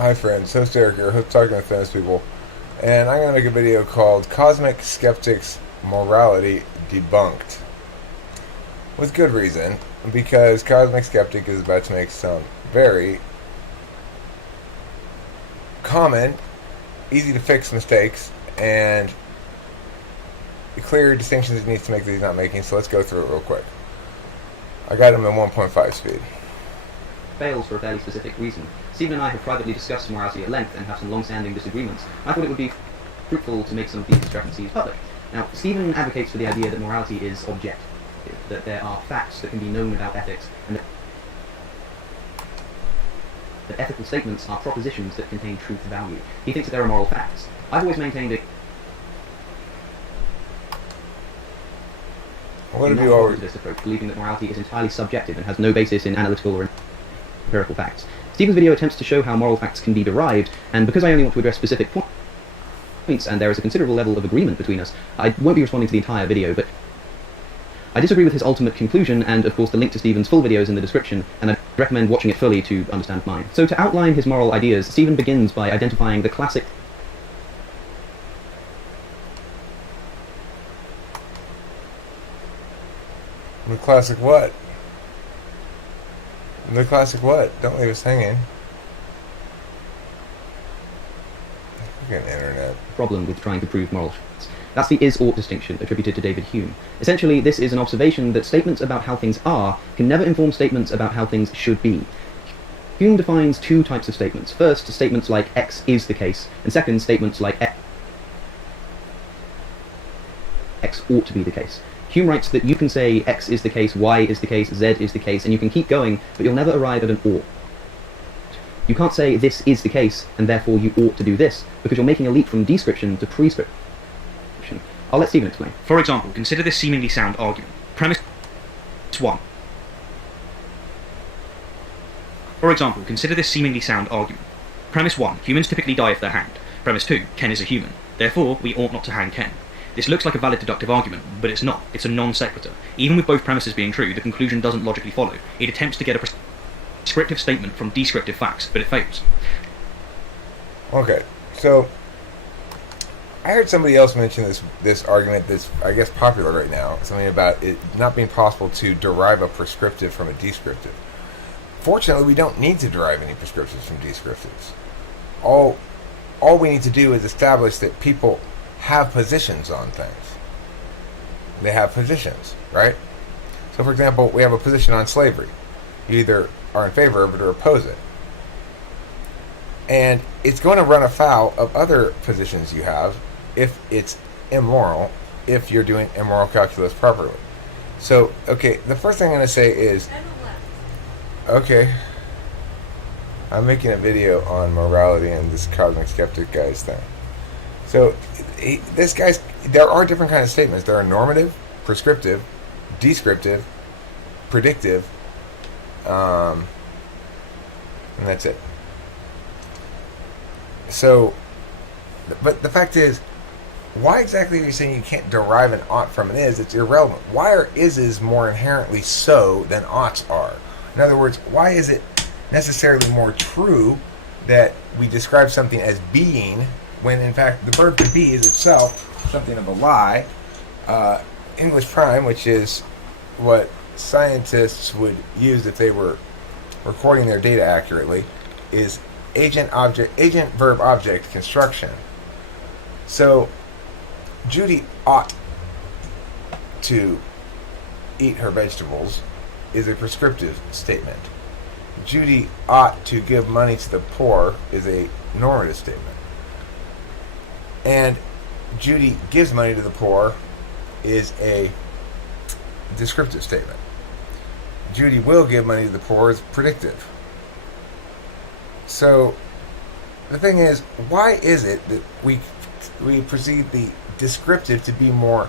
Hi friends, host Eric here, host Talking with Famous People, and I'm going to make a video called Cosmic Skeptics Morality Debunked. With good reason, because Cosmic Skeptic is about to make some very common, easy to fix mistakes, and clear distinctions he needs to make that he's not making, so let's go through it real quick. I got him in 1.5 speed. Fails for a fairly specific reason. Stephen and I have privately discussed morality at length and have some long-standing disagreements. I thought it would be fruitful to make some of these discrepancies public. Now, Stephen advocates for the idea that morality is objective, that there are facts that can be known without ethics, and that ethical statements are propositions that contain truth value. He thinks that there are moral facts. I've always maintained a this approach, believing that morality is entirely subjective and has no basis in analytical or empirical facts. Stephen's video attempts to show how moral facts can be derived, and because I only want to address specific points, and there is a considerable level of agreement between us, I won't be responding to the entire video, but I disagree with his ultimate conclusion, and of course the link to Stephen's full video is in the description, and I'd recommend watching it fully to understand mine. So to outline his moral ideas, Stephen begins by identifying the classic The classic what? The classic what? Don't leave us hanging. Fucking internet. problem with trying to prove moral truths. That's the is-ought distinction attributed to David Hume. Essentially, this is an observation that statements about how things are can never inform statements about how things should be. Hume defines two types of statements. First, statements like X is the case, and second, statements like X ought to be the case. Hume writes that you can say X is the case, Y is the case, Z is the case, and you can keep going, but you'll never arrive at an ought. You can't say this is the case, and therefore you ought to do this, because you're making a leap from description to prescription. I'll let Stephen explain. For example, consider this seemingly sound argument. Premise 1. For example, consider this seemingly sound argument. Premise 1. Humans typically die if they're hanged. Premise 2. Ken is a human. Therefore, we ought not to hang Ken. This looks like a valid deductive argument, but it's not. It's a non sequitur. Even with both premises being true, the conclusion doesn't logically follow. It attempts to get a prescriptive statement from descriptive facts, but it fails. Okay, so I heard somebody else mention this argument that's, I guess, popular right now. Something about it not being possible to derive a prescriptive from a descriptive. Fortunately, we don't need to derive any prescriptives from descriptives. All we need to do is establish that people have positions on things. They have positions, right? So, for example, we have a position on slavery. You either are in favor of it or oppose it. And it's going to run afoul of other positions you have if it's immoral, if you're doing immoral calculus properly. So, okay, the first thing I'm going to say is, okay, I'm making a video on morality and this cosmic skeptic guy's thing. So, there are different kinds of statements. There are normative, prescriptive, descriptive, predictive, and that's it. So, but the fact is, why exactly are you saying you can't derive an ought from an is? It's irrelevant. Why are ises more inherently so than oughts are? In other words, why is it necessarily more true that we describe something as being when in fact the verb to be is itself something of a lie? English prime, which is what scientists would use if they were recording their data accurately, is agent verb object construction. So Judy ought to eat her vegetables is a prescriptive statement. Judy ought to give money to the poor is a normative statement. And Judy gives money to the poor is a descriptive statement. Judy will give money to the poor is predictive. So the thing is, why is it that we perceive the descriptive to be more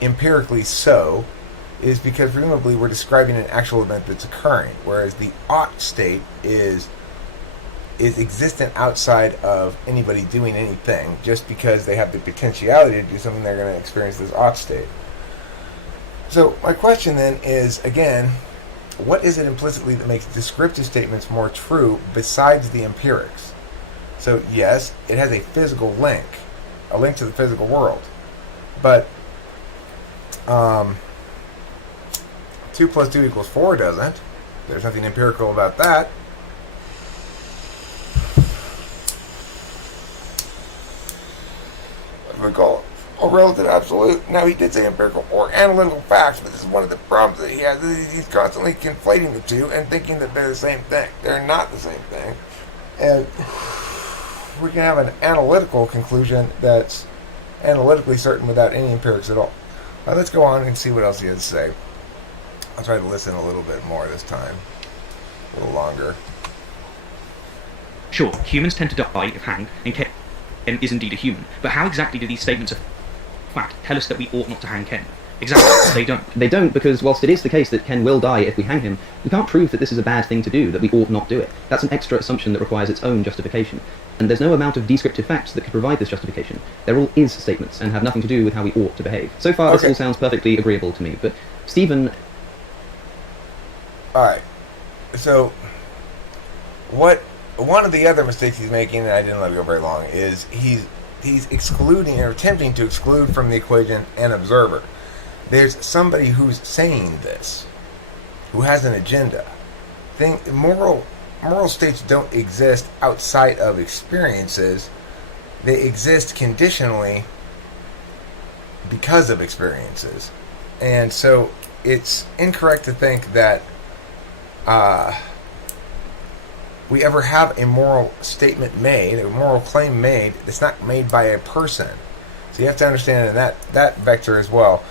empirically so? Is because presumably we're describing an actual event that's occurring, whereas the ought state is existent outside of anybody doing anything. Just because they have the potentiality to do something, they're going to experience this ought state. So my question then is, again, what is it implicitly that makes descriptive statements more true besides the empirics? So yes, it has a physical link, a link to the physical world. But 2 plus 2 equals 4 doesn't. There's nothing empirical about that. What do we call it? A relative absolute. Now, he did say empirical or analytical facts, but this is one of the problems that he has. He's constantly conflating the two and thinking that they're the same thing. They're not the same thing. And we can have an analytical conclusion that's analytically certain without any empirics at all. Let's go on and see what else he has to say. I'll try to listen a little bit more this time. A little longer. Sure, humans tend to die if hanged, and Ken is indeed a human. But how exactly do these statements of fact tell us that we ought not to hang Ken? Exactly, they don't. They don't, because whilst it is the case that Ken will die if we hang him, we can't prove that this is a bad thing to do, that we ought not do it. That's an extra assumption that requires its own justification. And there's no amount of descriptive facts that could provide this justification. They're all is statements, and have nothing to do with how we ought to behave. So far, This all sounds perfectly agreeable to me, but Stephen... Alright, so one of the other mistakes he's making, and I didn't let it go very long, is he's excluding or attempting to exclude from the equation an observer. There's somebody who's saying this, who has an agenda. Moral states don't exist outside of experiences. They exist conditionally because of experiences. And so it's incorrect to think that we ever have a moral statement made, a moral claim made, that's not made by a person. So you have to understand that vector as well.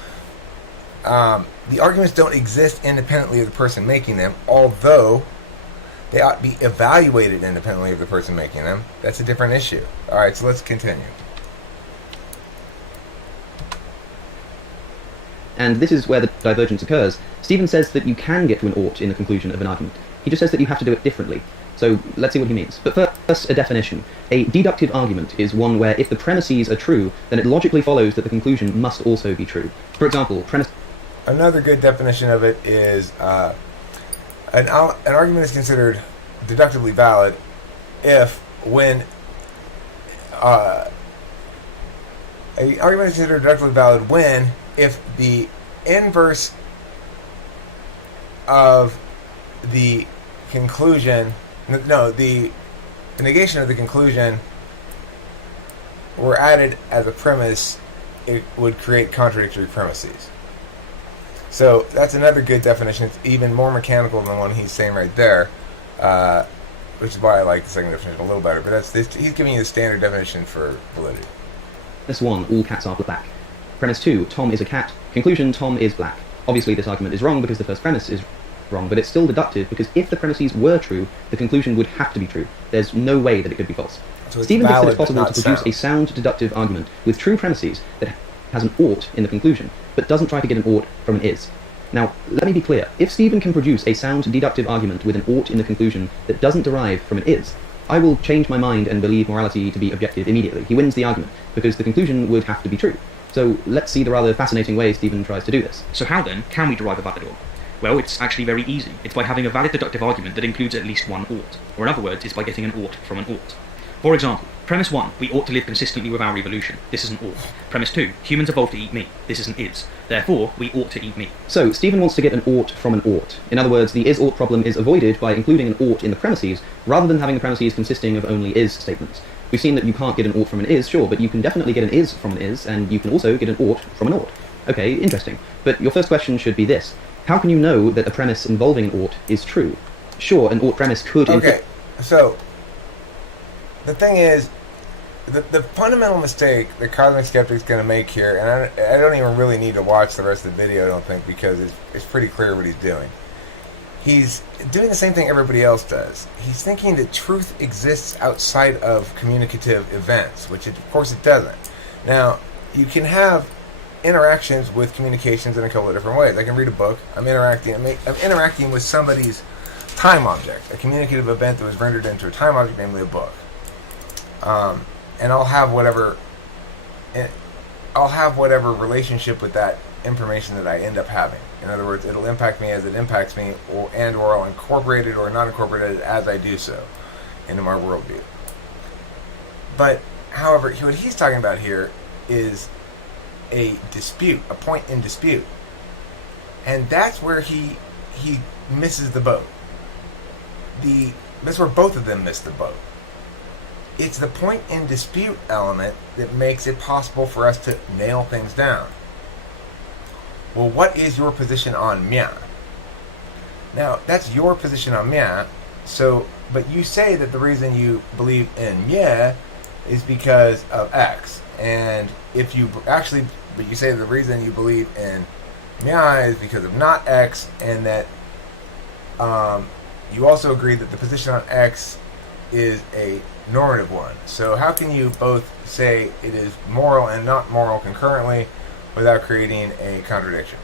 The arguments don't exist independently of the person making them, although they ought to be evaluated independently of the person making them. That's a different issue. Alright, so let's continue. And this is where the divergence occurs. Stephen says that you can get to an ought in the conclusion of an argument. He just says that you have to do it differently. So let's see what he means. But first, a definition. A deductive argument is one where if the premises are true, then it logically follows that the conclusion must also be true. For example, Another good definition of it is an argument is considered deductively valid if an argument is considered deductively valid when if the inverse of the conclusion, the negation of the conclusion were added as a premise, it would create contradictory premises. So that's another good definition. It's even more mechanical than the one he's saying right there, which is why I like the second definition a little better. But he's giving you the standard definition for validity. Premise 1, all cats are black. Premise 2, Tom is a cat. Conclusion, Tom is black. Obviously this argument is wrong because the first premise is wrong, but it's still deductive because if the premises were true, the conclusion would have to be true. There's no way that it could be false. So Stephen thinks that it's possible to produce sound. a sound deductive argument with true premises that has an ought in the conclusion, but doesn't try to get an ought from an is. Now, let me be clear. If Stephen can produce a sound deductive argument with an ought in the conclusion that doesn't derive from an is, I will change my mind and believe morality to be objective immediately. He wins the argument, because the conclusion would have to be true. So let's see the rather fascinating way Stephen tries to do this. So how then can we derive a valid ought? Well, it's actually very easy. It's by having a valid deductive argument that includes at least one ought, or in other words, it's by getting an ought from an ought. For example, premise 1, we ought to live consistently with our evolution. This is an ought. Premise 2, humans evolved to eat meat. This is an is. Therefore, we ought to eat meat. So, Stephen wants to get an ought from an ought. In other words, the is-ought problem is avoided by including an ought in the premises, rather than having the premises consisting of only is statements. We've seen that you can't get an ought from an is, sure, but you can definitely get an is from an is, and you can also get an ought from an ought. Okay, interesting. But your first question should be this. How can you know that a premise involving an ought is true? Sure, an ought premise could... Okay, so the thing is, the fundamental mistake that Cosmic Skeptic's going to make here, and I don't even really need to watch the rest of the video, I don't think, because it's pretty clear what he's doing. He's doing the same thing everybody else does. He's thinking that truth exists outside of communicative events, which of course it doesn't. Now, you can have interactions with communications in a couple of different ways. I can read a book, I'm interacting with somebody's time object, a communicative event that was rendered into a time object, namely a book. And I'll have whatever relationship with that information that I end up having. In other words, it'll impact me as it impacts me, or I'll incorporate it or not incorporate it as I do so into my worldview. But, however, what he's talking about here is a dispute, a point in dispute. And that's where he misses the boat. That's where both of them miss the boat. It's the point in dispute element that makes it possible for us to nail things down. Well, what is your position on Mya? Now, that's your position on Mya, but you say that the reason you believe in Mya is because of X. And if you actually, but you say the reason you believe in Mya is because of not X, and that you also agree that the position on X is a normative one. So how can you both say it is moral and not moral concurrently without creating a contradiction?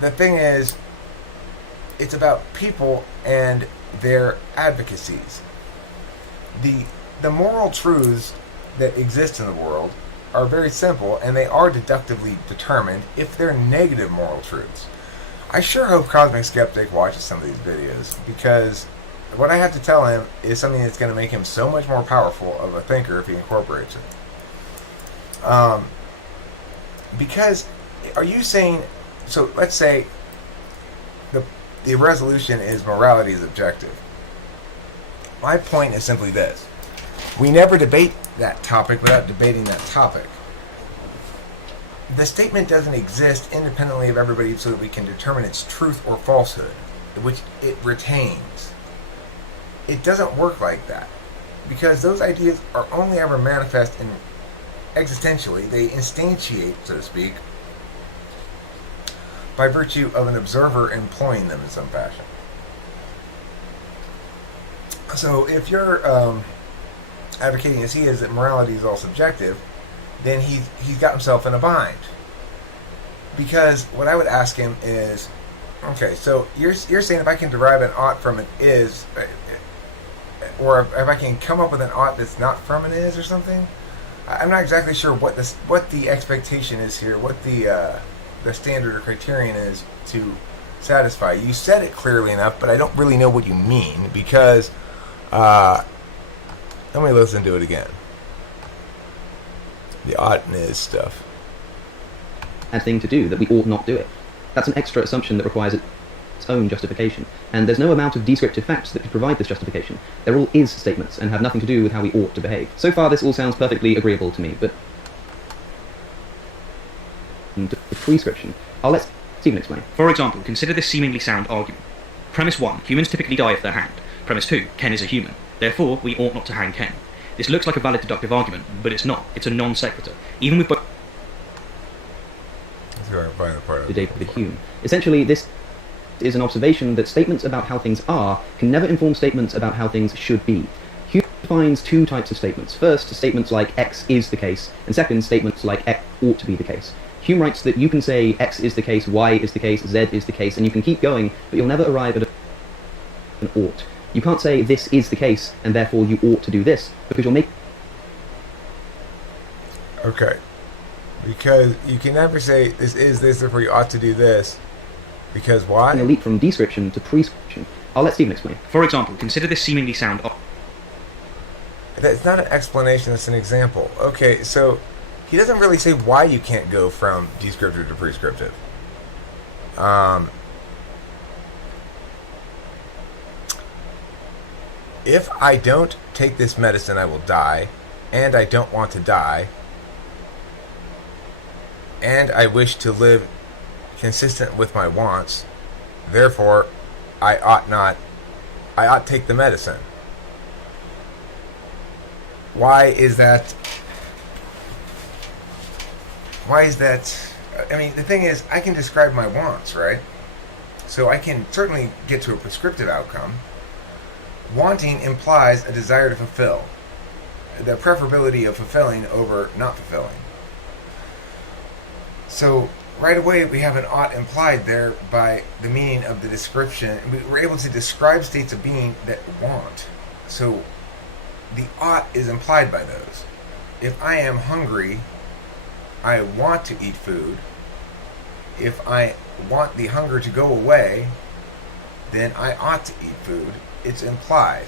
The thing is, it's about people and their advocacies. The moral truths that exist in the world are very simple, and they are deductively determined if they're negative moral truths. I sure hope Cosmic Skeptic watches some of these videos, because what I have to tell him is something that's going to make him so much more powerful of a thinker if he incorporates it. Because, are you saying, so let's say the resolution is morality is objective. My point is simply this. We never debate that topic without debating that topic. The statement doesn't exist independently of everybody so that we can determine its truth or falsehood, which it retains. It doesn't work like that, because those ideas are only ever manifest in existentially. They instantiate, so to speak, by virtue of an observer employing them in some fashion. So if you're advocating as he is that morality is all subjective, then he's got himself in a bind. Because what I would ask him is, okay, so you're saying if I can derive an ought from an is, or if I can come up with an ought that's not from an is or something, I'm not exactly sure what the expectation is here, what the standard or criterion is to satisfy. You said it clearly enough, but I don't really know what you mean, because let me listen to it again. The ought and is stuff. And thing to do, that we ought not do it. That's an extra assumption that requires its own justification, and there's no amount of descriptive facts that could provide this justification. They're all is statements and have nothing to do with how we ought to behave. So far this all sounds perfectly agreeable to me, but the prescription. I'll let Stephen explain. For example, consider this seemingly sound argument. Premise 1, humans typically die if they're hanged. Premise 2, Ken is a human. Therefore, we ought not to hang Ken. This looks like a valid deductive argument, but it's not. It's a non sequitur. Even with both David Hume. Essentially, this is an observation that statements about how things are can never inform statements about how things should be. Hume defines two types of statements. First, statements like X is the case, and second, statements like X ought to be the case. Hume writes that you can say X is the case, Y is the case, Z is the case, and you can keep going, but you'll never arrive at an ought. You can't say this is the case, and therefore you ought to do this, because you'll make... Okay. Because you can never say this is this, therefore you ought to do this. Because why? a leap from description to prescription. I'll let Stephen explain. For example, consider this seemingly sound That's not an explanation, that's an example. Okay, so he doesn't really say why you can't go from descriptive to prescriptive. If I don't take this medicine, I will die, and I don't want to die, and I wish to live consistent with my wants, therefore I ought to take the medicine. Why is that? I mean, the thing is, I can describe my wants, right? So I can certainly get to a prescriptive outcome. Wanting implies a desire to fulfill, the preferability of fulfilling over not fulfilling. So right away we have an ought implied there by the meaning of the description. We're able to describe states of being that want. So the ought is implied by those. If I am hungry, I want to eat food. If I want the hunger to go away, then I ought to eat food. It's implied.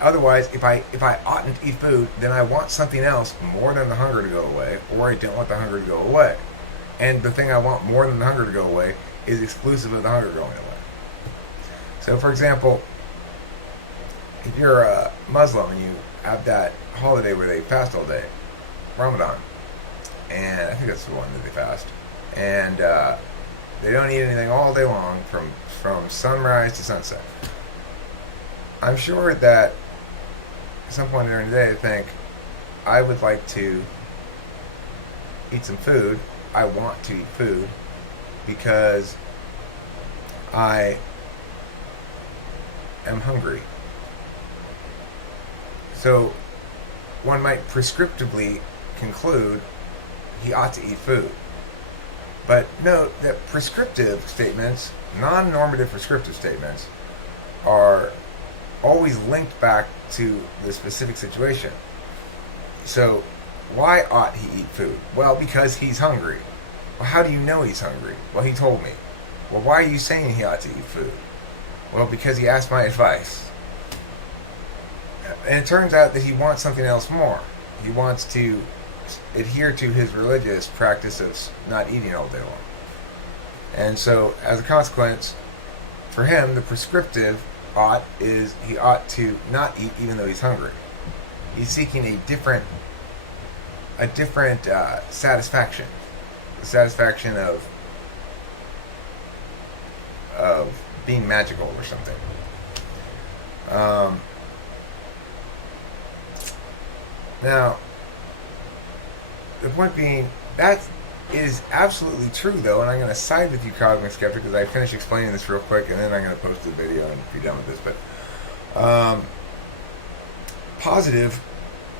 Otherwise, if I oughtn't to eat food, then I want something else more than the hunger to go away, or I don't want the hunger to go away. And the thing I want more than the hunger to go away is exclusive of the hunger going away. So, for example, if you're a Muslim and you have that holiday where they fast all day, Ramadan, and I think that's the one that they fast, and they don't eat anything all day long from sunrise to sunset. I'm sure that at some point during the day they think, I would like to eat some food. I want to eat food because I am hungry. So one might prescriptively conclude he ought to eat food. But note that prescriptive statements, non-normative prescriptive statements, are always linked back to the specific situation. So, why ought he eat food? Well, because he's hungry. Well, how do you know he's hungry? Well, he told me. Well, why are you saying he ought to eat food? Well, because he asked my advice. And it turns out that he wants something else more. He wants to adhere to his religious practice of not eating all day long. And so, as a consequence, for him, the prescriptive ought is he ought to not eat even though he's hungry. He's seeking a different satisfaction, the satisfaction of being magical or something. Now, the point being, that is absolutely true, though, and I'm going to side with you, Cosmic Skeptic, because I finished explaining this real quick, and then I'm going to post the video and be done with this. But positive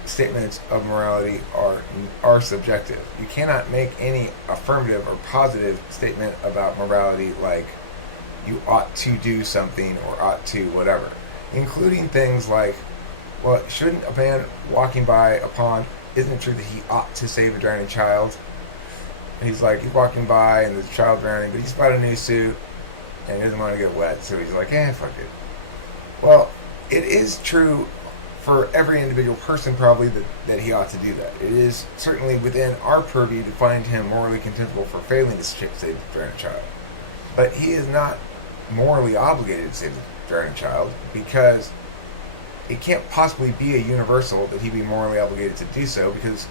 statements of morality are subjective. You cannot make any affirmative or positive statement about morality like you ought to do something or ought to whatever, including things like, well, shouldn't a man walking by a pond, isn't it true that he ought to save a drowning child? And he's like, he's walking by and there's a child drowning, but he's bought a new suit and he doesn't want to get wet, so he's like, fuck it. Well, it is true for every individual person probably that he ought to do that. It is certainly within our purview to find him morally contemptible for failing to save the drowning child. But he is not morally obligated to save the drowning child, because it can't possibly be a universal that he be morally obligated to do so, because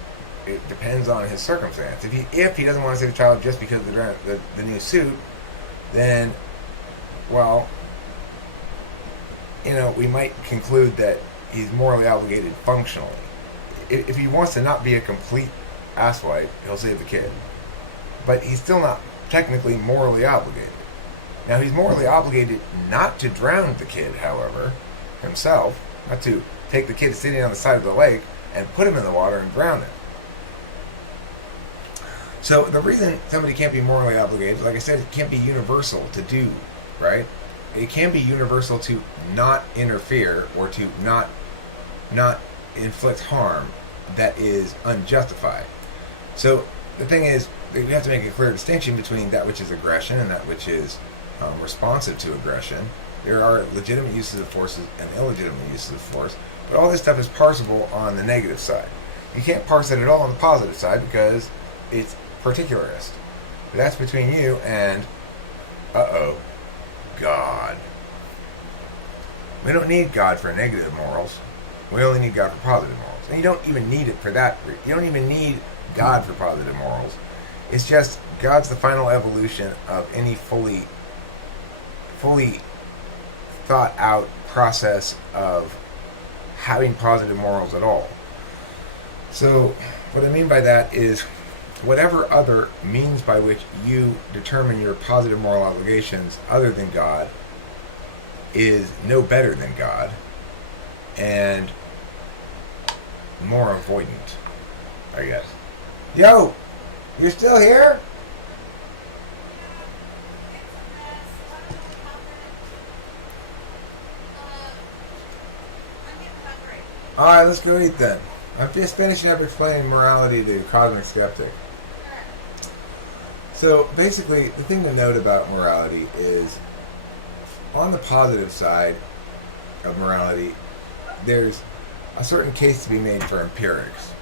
it depends on his circumstance. If he doesn't want to save the child just because of the new suit, then, well, we might conclude that he's morally obligated functionally. If he wants to not be a complete asswipe, he'll save the kid. But he's still not technically morally obligated. Now, he's morally obligated not to drown the kid, however, himself, not to take the kid sitting on the side of the lake and put him in the water and drown him. So the reason somebody can't be morally obligated, like I said, it can't be universal to do, right? It can be universal to not interfere or to not inflict harm that is unjustified. So the thing is, we have to make a clear distinction between that which is aggression and that which is responsive to aggression. There are legitimate uses of force and illegitimate uses of force, but all this stuff is parsable on the negative side. You can't parse it at all on the positive side because it's particularist. But that's between you and, God. We don't need God for negative morals. We only need God for positive morals. And you don't even need it for that. You don't even need God for positive morals. It's just God's the final evolution of any fully thought out process of having positive morals at all. So what I mean by that is whatever other means by which you determine your positive moral obligations other than God is no better than God and more avoidant, I guess. Yo, you're still here? Alright, let's go eat then. I'm just finishing up explaining morality to Cosmic Skeptic. So basically, the thing to note about morality is on the positive side of morality, there's a certain case to be made for empirics.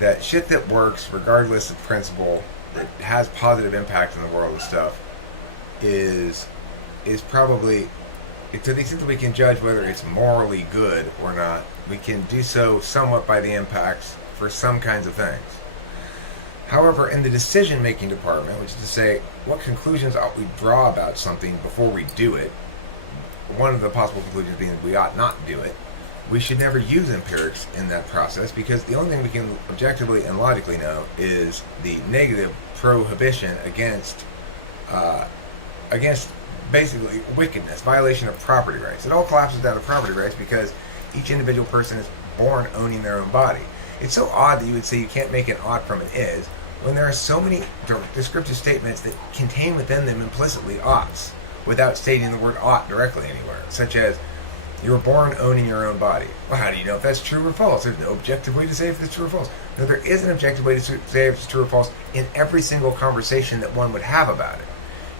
That shit that works, regardless of principle, that has positive impact in the world of stuff, is probably, to the extent that we can judge whether it's morally good or not, we can do so somewhat by the impacts for some kinds of things. However, in the decision-making department, which is to say, what conclusions ought we draw about something before we do it, one of the possible conclusions being that we ought not do it, we should never use empirics in that process, because the only thing we can objectively and logically know is the negative prohibition against basically wickedness, violation of property rights. It all collapses down to property rights because each individual person is born owning their own body. It's so odd that you would say you can't make an ought from an is, when there are so many descriptive statements that contain within them implicitly oughts, without stating the word ought directly anywhere, such as, you were born owning your own body. Well, how do you know if that's true or false? There's no objective way to say if it's true or false. No, there is an objective way to say if it's true or false in every single conversation that one would have about it.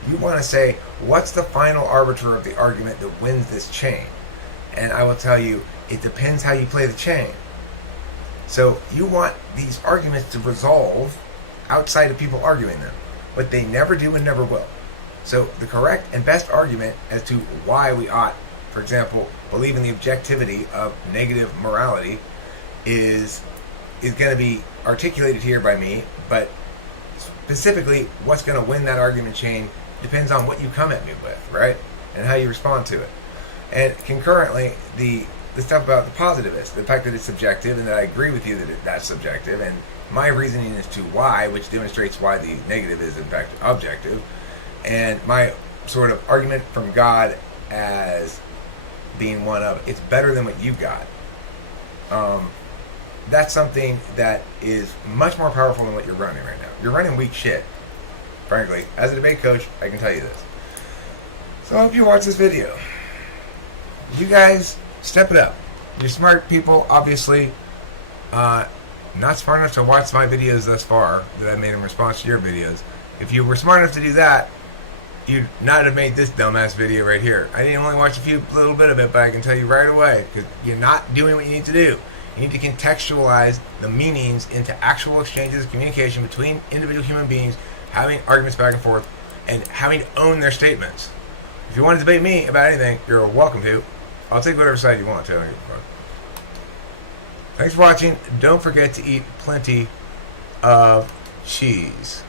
You want to say, what's the final arbiter of the argument that wins this chain? And I will tell you, it depends how you play the chain. So you want these arguments to resolve outside of people arguing them, but they never do and never will. So the correct and best argument as to why we ought, for example, believe in the objectivity of negative morality is going to be articulated here by me, but specifically what's going to win that argument chain depends on what you come at me with, right? And how you respond to it. And concurrently, the stuff about the positivist, the fact that it's subjective and that I agree with you that that's subjective, and my reasoning as to why, which demonstrates why the negative is in fact objective, and my sort of argument from God as being one of, it's better than what you got. That's something that is much more powerful than what you're running right now. You're running weak shit. Frankly, as a debate coach, I can tell you this. So I hope you watch this video. You guys, step it up. You're smart people, obviously. Not smart enough to watch my videos thus far that I made in response to your videos. If you were smart enough to do that, you'd not have made this dumbass video right here. I didn't only watch a little bit of it, but I can tell you right away, because you're not doing what you need to do. You need to contextualize the meanings into actual exchanges of communication between individual human beings, having arguments back and forth, and having to own their statements. If you want to debate me about anything, you're welcome to. I'll take whatever side you want to. Thanks for watching. Don't forget to eat plenty of cheese.